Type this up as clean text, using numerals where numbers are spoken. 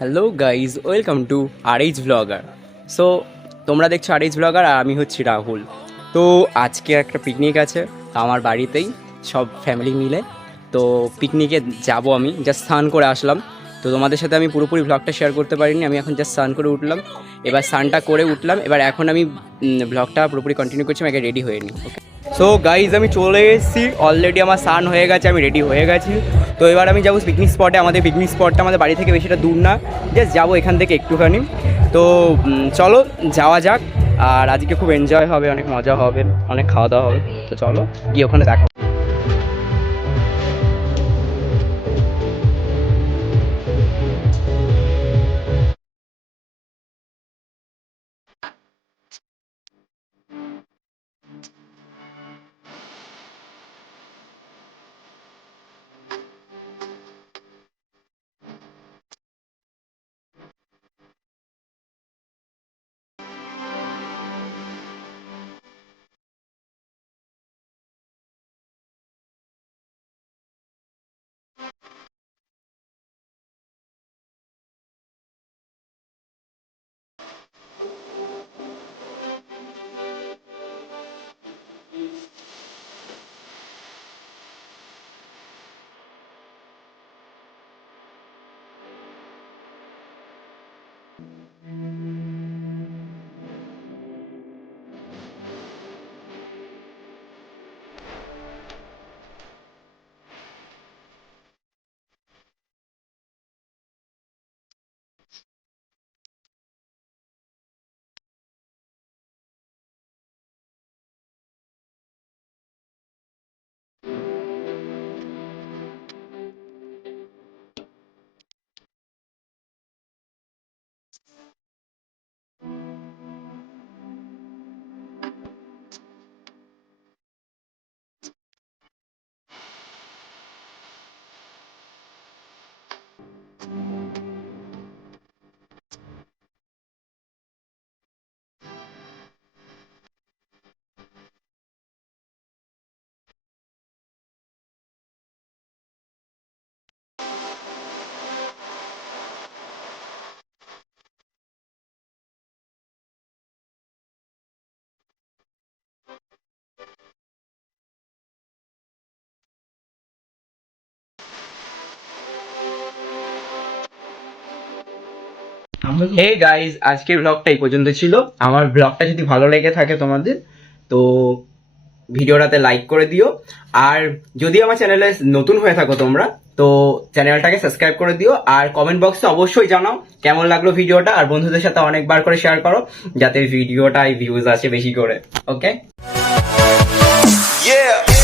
Hello guys, welcome to Rh blogger. So তোমরা দেখছো Rh blogger আর আমি হচ্ছি রাহুল। তো আজকে একটা পিকনিক আছে আমার বাড়িতেই, সব ফ্যামিলি মিলে। তো পিকনিকে যাব, আমি জাস্ট স্নান করে আসলাম। তো তোমাদের সাথে আমি পুরোপুরি ব্লগটা শেয়ার করতে পারিনি, আমি এখন জাস্ট স্নান করে উঠলাম। এবার স্নানটা করে উঠলাম, এবার এখন আমি ব্লগটা পুরোপুরি কন্টিনিউ করছি, আমি আগে রেডি হয়ে নিই। ওকে, সো গাইজ আমি চলে এসেছি, অলরেডি আমার স্নান হয়ে গেছে, আমি রেডি হয়ে গেছি। তো এবার আমি যাবো পিকনিক স্পটে। আমাদের পিকনিক স্পটটা আমাদের বাড়ি থেকে বেশিটা দূর না, জাস্ট যাবো এখান থেকে একটুখানি। তো চলো যাওয়া যাক। আর আজকে খুব এনজয় হবে, অনেক মজা হবে, অনেক খাওয়া দাওয়া হবে। তো চলো গিয়ে ওখানে দেখা। হে গাইজ, আজকের ব্লগটা এই পর্যন্ত ছিল। আমার ব্লগটা যদি ভালো লেগে থাকে তোমাদের, তো ভিডিওটাতে লাইক করে দিও। আর যদি আমার চ্যানেলে নতুন হয়ে থাকো তোমরা, তো চ্যানেলটাকে সাবস্ক্রাইব করে দিও। আর কমেন্ট বক্সে অবশ্যই জানাও কেমন লাগলো ভিডিওটা, আর বন্ধুদের সাথে অনেকবার করে শেয়ার করো যাতে ভিডিওটায় ভিউজ আসে বেশি করে। ওকে, Yeah.